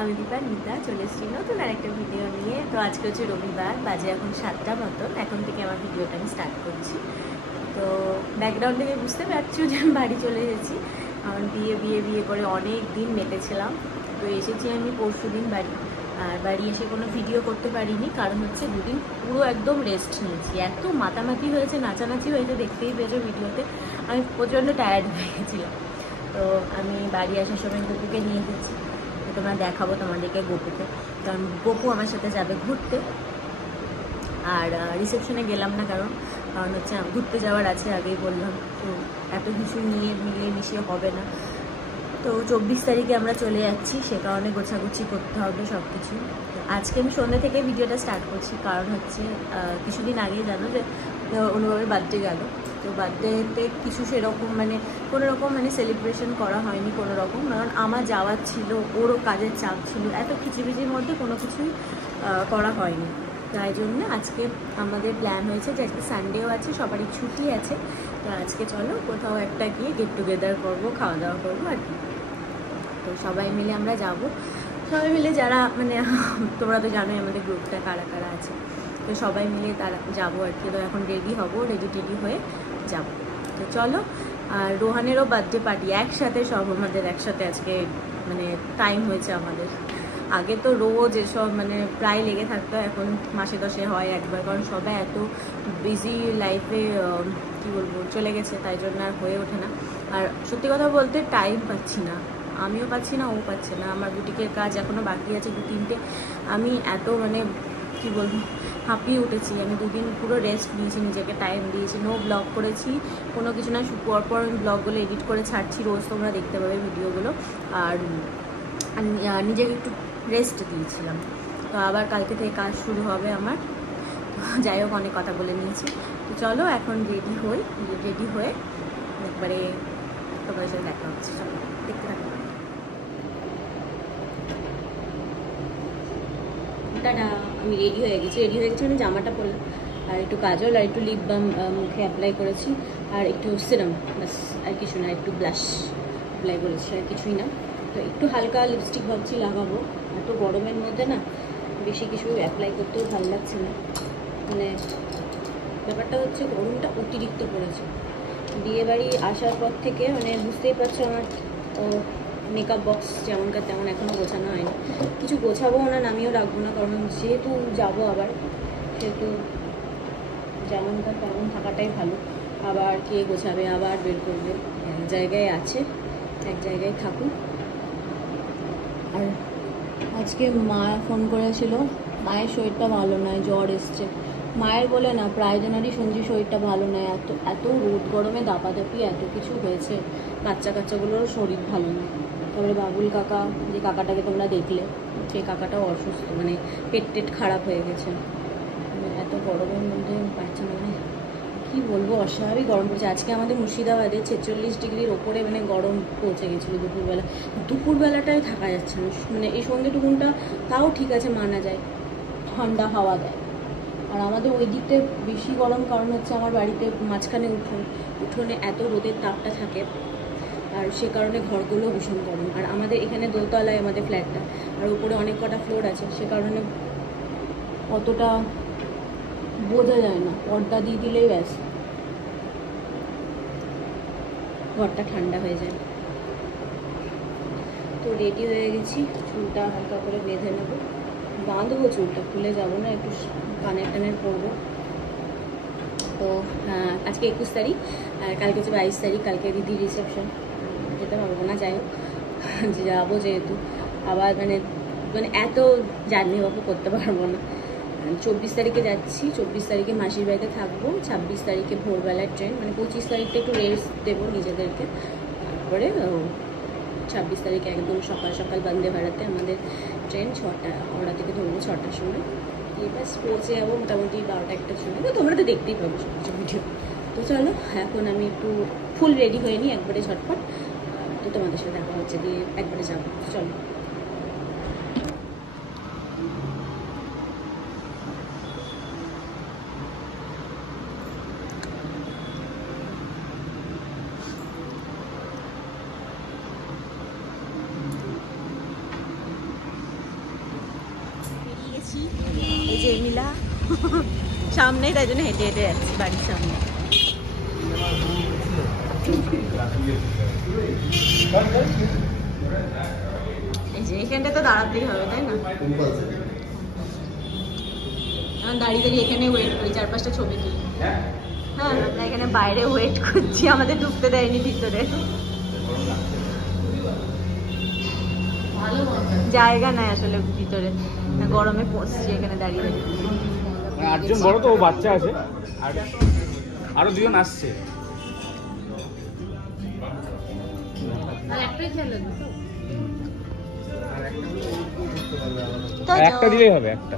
আমি দীপান্বিতা চলে এসেছি নতুন আরেকটা ভিডিও নিয়ে। তো আজকে হচ্ছে রবিবার, বাজে এখন 7টা মতন। এখন থেকে আমার ভিডিওটা আমি স্টার্ট করছি। তো ব্যাকগ্রাউন্ড থেকে বুঝতে পারছি যে আমি বাড়ি চলে এসেছি, কারণ বিয়ে করে অনেক দিন মেতেছিলাম। তো এসেছি আমি পরশু দিন বাড়ি। আর বাড়ি এসে কোনো ভিডিও করতে পারিনি, কারণ হচ্ছে দুদিন পুরো একদম রেস্ট নিয়েছি। এত মাতামাতি হয়েছে, নাচানাচি হয়েছে, দেখতেই পেয়েছো ভিডিওতে। আমি প্রচণ্ড টায়ার্ড হয়ে গেছিলাম। তো আমি বাড়ি আসার সময় গপুকে নিয়ে গেছি, তোমরা দেখাবো তোমাদেরকে গপুকে, কারণ গপু আমার সাথে যাবে ঘুরতে। আর রিসেপশনে গেলাম না, কারণ হচ্ছে ঘুরতে যাওয়ার আছে, আগেই বললাম। তো এত কিছু নিয়ে মিলিয়ে মিশিয়ে হবে না। তো 24 তারিখে আমরা চলে যাচ্ছি, সে কারণে গোছাগুছি করতে হবে সব কিছু। আজকে আমি সন্ধ্যে থেকে ভিডিওটা স্টার্ট করছি, কারণ হচ্ছে কিছুদিন আগেই জানো যে অনুভবের বার্থডে গেল। তো বার্থডেতে কিছু সেরকম কোনো রকম সেলিব্রেশন করা হয়নি কোনো রকম, কারণ আমার যাওয়ার ছিল, ওরও কাজের চাপ ছিল, এত খিচিবিচির মধ্যে কোনো কিছুই করা হয়নি। তাই জন্য আজকে আমাদের প্ল্যান হয়েছে যে আজকে সানডেও আছে, সবারই ছুটি আছে। তো আজকে চলো কোথাও একটা গিয়ে গেট টুগেদার করবো, খাওয়া দাওয়া করবো আর কি। তো সবাই মিলে আমরা যাব, সবাই মিলে যারা তোমরা তো জানোই আমাদের গ্রুপটা কারা কারা আছে। তো সবাই মিলে তারা যাবো আর কি। তো এখন রেডি হবো, রেডি হয়ে যাব। তো চলো। আর রোহানেরও বার্থডে পার্টি একসাথে, সব আমাদের একসাথে আজকে টাইম হয়েছে আমাদের। আগে তো রোজ এসব প্রায় লেগে থাকতো, এখন মাসে 10-এ হয় একবার, কারণ সবাই এত বিজি লাইফে কী বলবো চলে গেছে, তাই জন্য আর হয়ে ওঠে না। আর সত্যি কথা বলতে টাইম পাচ্ছি না, আমিও পাচ্ছি না, ও পাচ্ছে না। আমার বুটিকের কাজ এখনও বাকি আছে 2-3টে। আমি এত কী বলবো হাঁপিয়ে উঠেছি। আমি 2 দিন পুরো রেস্ট নিয়েছি, নিজেকে টাইম দিয়েছি, নো ব্লগ করেছি, কোনো কিছু না। পরপর আমি ব্লগগুলো এডিট করে ছাড়ছি, রোজ তোমরা দেখতে পাবে ভিডিওগুলো। আর নিজেকে একটু রেস্ট দিয়েছিলাম। তো আবার কালকে থেকে কাজ শুরু হবে আমার। যাই হোক, অনেক কথা বলে নিয়েছি। তো চলো এখন রেডি হয়ে একবারে তোমাদের সাথে দেখা হচ্ছে। চলো দেখতে থাকো। টাটা। আমি রেডি হয়ে গেছি আমি জামাটা পরলাম, আর একটু কাজল আর একটু লিপ বাম মুখে অ্যাপ্লাই করেছি, আর একটু সিরাম, ব্যাস, আর কিছু না। একটু ব্লাশ অ্যাপ্লাই করেছি, আর কিছুই না। তো একটু হালকা লিপস্টিক ভাবছি লাগাবো। এত গরমের মধ্যে না বেশি কিছু অ্যাপ্লাই করতেও ভালো লাগছে না। ব্যাপারটা হচ্ছে গরমটা অতিরিক্ত পড়েছে। বিয়েবাড়ি আসার পর থেকে বুঝতেই পারছো আমার মেকআপ বক্স যেমনকার তেমন এখনও গোছানো হয়নি। কিছু গোছাবো না, নামিয়েও রাখবো না, কারণ যেহেতু যাবো আবার, সেহেতু যেমনকার তেমন থাকাটাই ভালো। আবার কে গোছাবে, আবার বের করবে। এক জায়গায় আছে, এক জায়গায় থাকুক। আর আজকে মা ফোন করেছিল, মায়ের শরীরটা ভালো নয়, জ্বর এসছে। মায়ের বলে না, প্রায় জনেরই শুনছি শরীরটা ভালো নয়। এত রোদ গরমে দাপাদাপি এত কিছু হয়েছে, কাচ্চাগুলোরও শরীর ভালো নয়। তারপরে বাবুল কাকা, যে কাকাটাকে তোমরা দেখলে, সেই কাকাটাও অসুস্থ, পেট খারাপ হয়ে গেছে। এত গরমের মধ্যে পারছে না, কী বলবো, অস্বাভাবিক গরম পড়েছে। আজকে আমাদের মুর্শিদাবাদে 46 ডিগ্রির ওপরে গরম পৌঁছে গেছিলো দুপুরবেলাটায় থাকা যাচ্ছে না। এই সন্ধ্যেটুকুনটা তাও ঠিক আছে, মানা যায়, ঠান্ডা হাওয়া দেয়। আর আমাদের ওই দিকতে বেশি গরম, কারণ হচ্ছে আমার বাড়িতে মাঝখানে উঠোনে এত রোদের তাপটা থাকে, আর সে কারণে ঘরগুলো ভীষণ গরম। আর আমাদের এখানে দোতলায় আমাদের ফ্ল্যাটটা, আর উপরে অনেক কটা ফ্লোর আছে, সে কারণে অতটা বোঝা যায় না। পর্দা দিয়ে দিলেই ব্যাস ঘরটা ঠান্ডা হয়ে যায়। তো রেডি হয়ে গেছি, চুলটা হালকা করে বেঁধে নেবো, বাঁধবো, চুলটা খুলে যাবো না, একটু কানের পরবো। তো আজকে 21 তারিখ, আর কালকে হচ্ছে 22 তারিখ, কালকে দিদির রিসেপশন। যেতে পারবো না, যাই হোক যাবো যেহেতু। আবার এত জার্নি ওয়াকও করতে পারবো না, 24 তারিখে যাচ্ছি, 24 তারিখে মাসির বাড়িতে থাকবো, 26 তারিখে ভোরবেলার ট্রেন, মানে 25 তারিখটা একটু রেস্ট দেবো নিজেদেরকে, তারপরে 26 তারিখে একদম সকাল সকাল বন্দে ভারতে আমাদের ট্রেন 6টা, হাওড়া থেকে ধরবো 6টার সময়, দিয়ে বাস পৌঁছে যাবো মোটামুটি 12টা-1টার সময়। তো তোমরা তো দেখতেই পাবো সব কিছু ভিডিও। তো চলো এখন আমি একটু ফুল রেডি হয়ে নিই একবারে ঝটপট, তো তোমাদের সাথে দেখা হচ্ছে, দিয়ে একবারে যাবো। চলো। এই যে মিলা সামনে, তাই জন্য হেঁটে হেঁটে যাচ্ছি বাড়ির সামনে। এই যে এখানটা তো দাঁড়াতেই হবে, তাই না? এখন দাঁড়িয়ে দাঁড়িয়ে এখানে ওয়েট করি, 4-5টা ছবি তুলি। হ্যাঁ, আমরা এখানে বাইরে ওয়েট করছি, আমাদের ঢুকতে দেয়নি ভিতরে, জায়গা নাই আসলে ভিতরে, গরমে পড়ছি এখানে দাঁড়িয়ে দাঁড়িয়ে। 8জন বড় তো, বাচ্চা আছে আর আরো 2জন আসছে। একটা দিলেই হবে, একটা।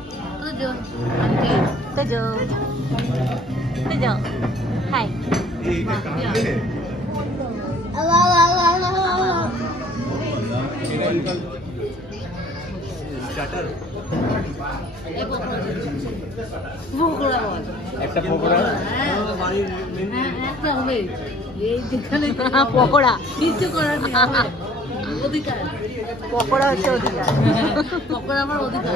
তো যাও হাই। একটা পকোড়া, পকোড়া পকোড়া হচ্ছে অধিকার, পকোড়া আমার অধিকার।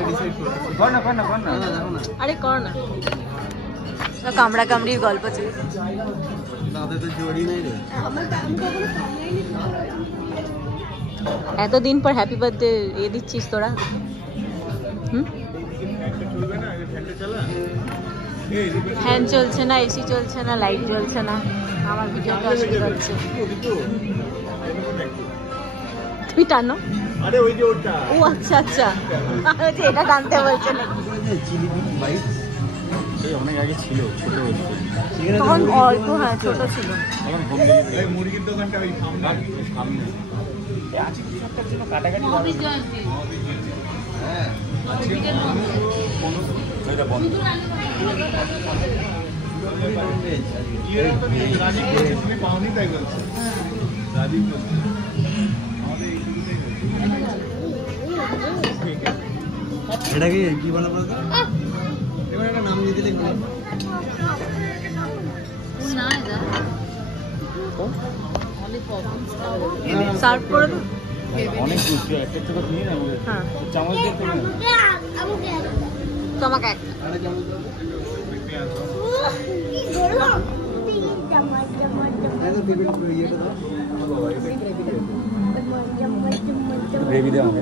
আরে কর না, কামড়া কামড়ির গল্প চলছে। এতদিন পর হ্যাপি বার্থডে এ দিচ্ছিস তোরা? ফ্যান চলছে না, এসি চলছে না, লাইট জ্বলছে না, আমার ভিডিওটা অসুবিধা হচ্ছে। তুই টানো। ও আচ্ছা আচ্ছা, এটা টানতে বলছে নাকি? অনেক আগে ছিল, ছোট তখন অল্প, হ্যাঁ ছোট ছিল। মুরগির দোকানটা ওই সামনে আছে, কিছু একটার জন্য কাটাকাটি। হ্যাঁ এটাকে কি বানাবো? এবার একটা নাম দিয়ে দিলে সার্ভ করে দাও। অনেক কিছু একটা ছোট নিয়ে নেব। হ্যাঁ চামচ দিয়ে করে নেব। তোমাকে গ্রেভি দেওয়া হবে।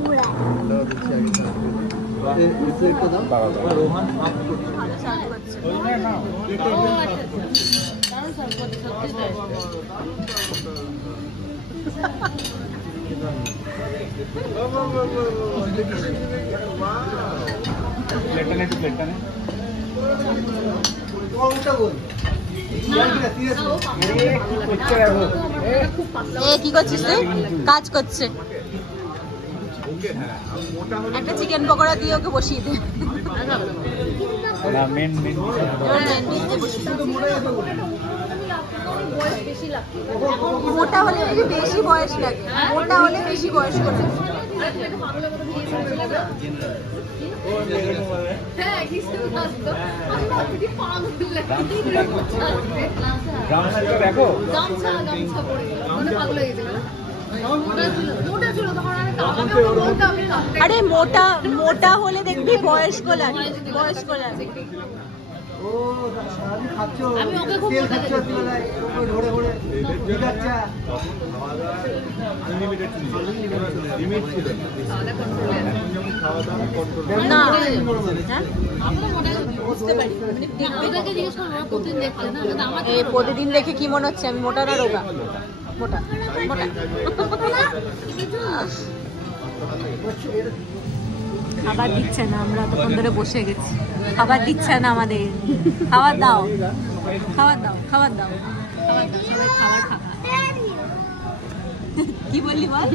রোহান কি করছিস তুই? কাজ করছে। একটা চিকেন পকোড়া দিয়ে ওকে বসিয়ে দে। মোটা হলে বেশি বয়স লাগে, মোটা হলে বেশি বয়স করে। দেখো আরে মোটা মোটা হলে দেখবি বয়স্ক লাগে, বয়স্ক লাগে। আমি ওকে খুব প্রতিদিন দেখে কি মনে হচ্ছে আমি মোটা না রোগা? মোটা মোটা। খাবার দিচ্ছে না, আমরা তখন ধরে বসে গেছি। খাবার দিচ্ছে না আমাদের। খাবার দাও, খাবার দাও, খাবার দাও, খাবার দাও, সবাই খাবার খাবা। কি বললি বল?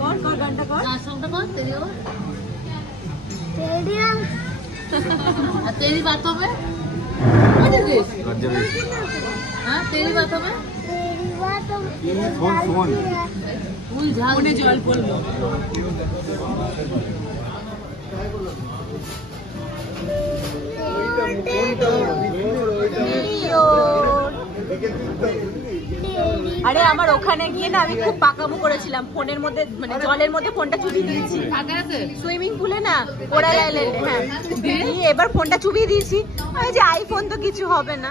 কর কর গানটা কর। সবটা কর। तेरी बातों में what is this? हाँ तेरी बातों में फोन फूल झाल ने जल पड़लो আরে আমার ওখানে গিয়ে না আমি খুব পাকামো করেছিলাম, ফোনের মধ্যে মানে জলের মধ্যে ফোনটা চুবিয়ে দিয়েছি সুইমিং পুলে না কোরাল আইল্যান্ডে। হ্যাঁ দিয়ে এবার ফোনটা চুবিয়ে দিয়েছি, আমি যে আইফোন তো কিছু হবে না,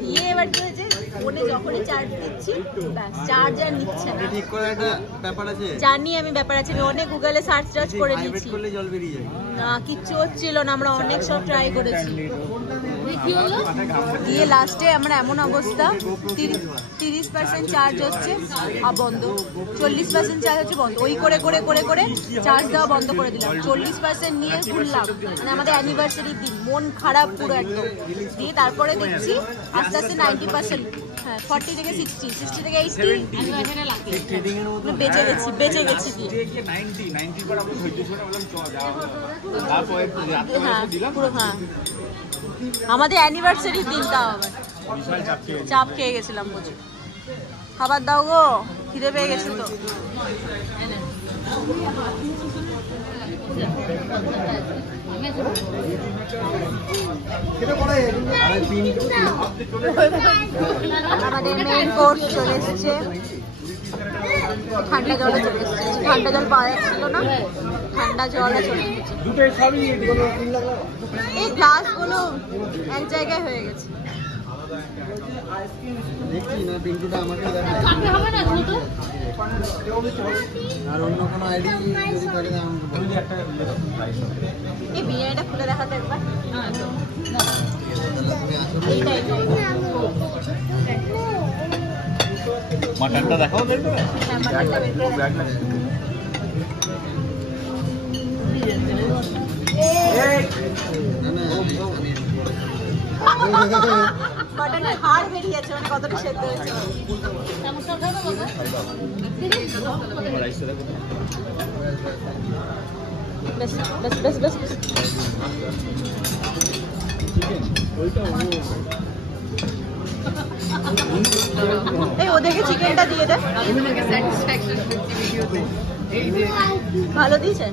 দিয়ে এবার কি হয়েছে ফোনে যখনই চার্জ দিচ্ছি ব্যাস চার্জ আর নিচ্ছে না। ঠিক করে একটা ব্যাপার আছে, জানি আমি ব্যাপার আছে, আমি অনেক গুগলে সার্চ টার্চ করে নিয়েছি, জল বেরিয়ে যায় না, কিচ্ছু হচ্ছিল না, আমরা অনেক সব ট্রাই করেছি। দিয়ে লাস্টে আমরা এমন অবস্থা 30% চার্জ হচ্ছে আর বন্ধ, 40% চার্জ হচ্ছে বন্ধ, ওই করে করে করে করে চার্জ দেওয়া বন্ধ করে দিলাম। 40% নিয়ে ঘুরলাম, মানে আমাদের অ্যানিভার্সারির দিন, মন খারাপ পুরো একদম। দিয়ে তারপরে দেখছি আস্তে আস্তে 90%, হ্যাঁ 40 থেকে 60, 60 থেকে 80 বেঁচে গেছি দিয়ে। হ্যাঁ পুরো হ্যাঁ আমাদের অ্যানিভার্সারির দিন, তাও আবার চাপ খেয়ে গেছিলাম প্রচুর। খাবার দাও গো, খিদে পেয়ে গেছে তো। আমাদের মেইন কোর্স চলে এসেছে, ঠান্ডা জলে চলে এসেছে, ঠান্ডা জল পাওয়া যাচ্ছিল না, ঠান্ডা জলে চলে এসেছে। এই গ্লাসগুলো এক জায়গায় হয়ে গেছে। এই বিরিয়ানিটা খুলে দেখাতে একবার, মাটনটা দেখাও বের করে। মাটনের হাড় বেরিয়েছে, মানে কতটা সেদ্ধ হয়েছে। বেশ বেশ বেশ বেশ এই ওদেরকে চিকেনটা দিয়ে দে, ভালো দিয়েছে।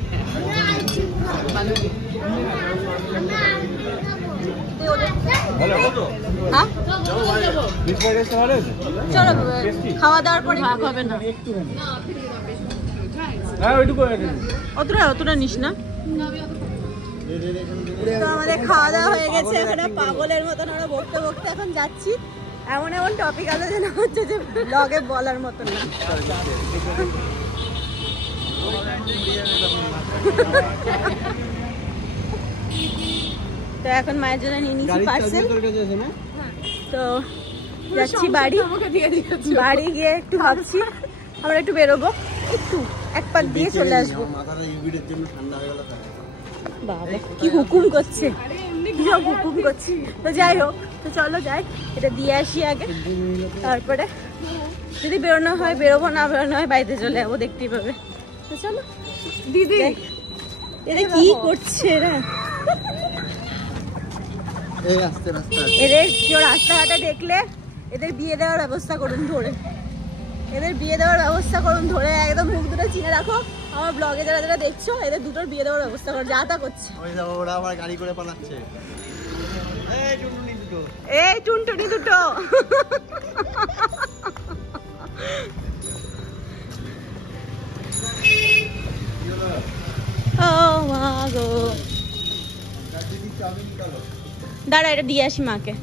চলো খাওয়া দাওয়ার পরে ভাগ হবে না, অতটা নিস না। তো আমাদের খাওয়া দাওয়া হয়ে গেছে, এখানে পাগলের মতন আমরা বকতে বকতে এখন যাচ্ছি। এমন এমন টপিক আলোচনা হচ্ছে যে ব্লগে বলার মতন না। তো এখন মায়ের জন্য নিয়ে নিয়েছি পার্সেল, তো যাচ্ছি বাড়ি। বাড়ি গিয়ে একটু ভাবছি আমরা একটু বেরোবো, একটু এক পাক দিয়ে চলে আসবো। বাবা কি হুকুম করছে, কি সব হুকুম করছে। তো যাই হোক, তো চলো যাই, এটা দিয়ে আসি আগে, তারপরে যদি বেরোনো হয় বেরোবো, না বেরোনো হয় বাড়িতে চলে যাবো, দেখতেই পাবে। তো চলো দিদি, এরা কি করছে, এরা এদের কেউ রাস্তাঘাটে দেখলে এদের বিয়ে দেওয়ার ব্যবস্থা করুন ধরে, এদের বিয়ে দেওয়ার ব্যবস্থা করুন ধরে, একদম মুখ দুটো চিনে রাখো। আমার ব্লগে যারা যারা দেখছো এদের দুটোর বিয়ে দেওয়ার ব্যবস্থা করো, যা তা করছে। ওরা আবার গাড়ি করে পালাচ্ছে, এই টুনটুনি দুটো। দাঁড়া এটা দিয়ে আসি মাকে।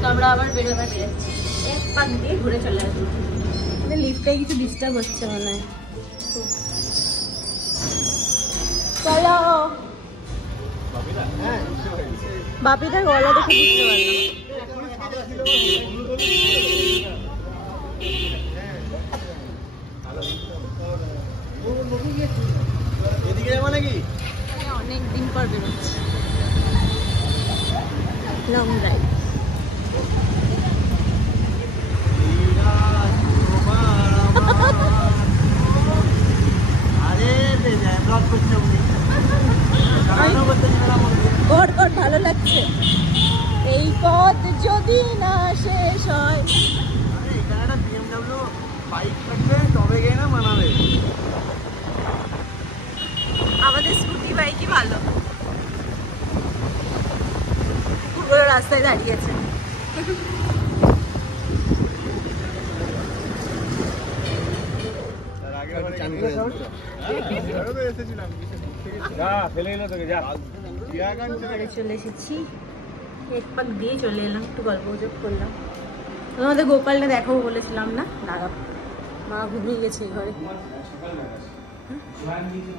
তো আমরা আবার বেরোতে যাচ্ছি, এক পাক দিয়ে ঘুরে চলে আসবো। লিফটটাই কিছু ডিস্টার্ব হচ্ছে মনে হয়। চলো, বাপিটার গলা দেখে বুঝতে পারলাম। এদিকে যাবো নাকি? অনেক দিন পর বেরোচ্ছি লং ড্রাইভ। ভালো লাগছে এই পথ যদি না শেষ হয়। এখানে একটা BMW বাইক থাকলে তবে গিয়ে না মানাবে। আমাদের স্কুটি বাইকই ভালো। পুরো রাস্তায় দাঁড়িয়েছে। চলে এসেছি, এক পাক দিয়ে চলে এলাম, একটু গল্প গুজব করলাম। তোমাদের গোপালটা দেখাবো বলেছিলাম না, দাঁড়াও মা ঘুমিয়ে গেছে ঘরে।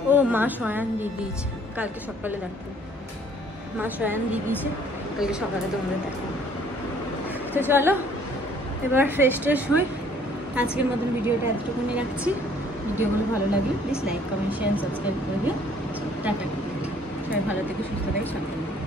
ও মা শয়ান দিয়ে দিয়েছে, কালকে সকালে দেখো মা শয়ান দিয়ে দিয়েছে, কালকে সকালে তোমাদের দেখো। তো চলো এবার ফ্রেশ ট্রেশ হই। আজকের মতন ভিডিওটা এতটুকুনি রাখছি। ভিডিওগুলো ভালো লাগলে please like comment share subscribe করে দিও। টাটা, সবাই ভালো থেকে সুস্থ থাকে, সাবধানে।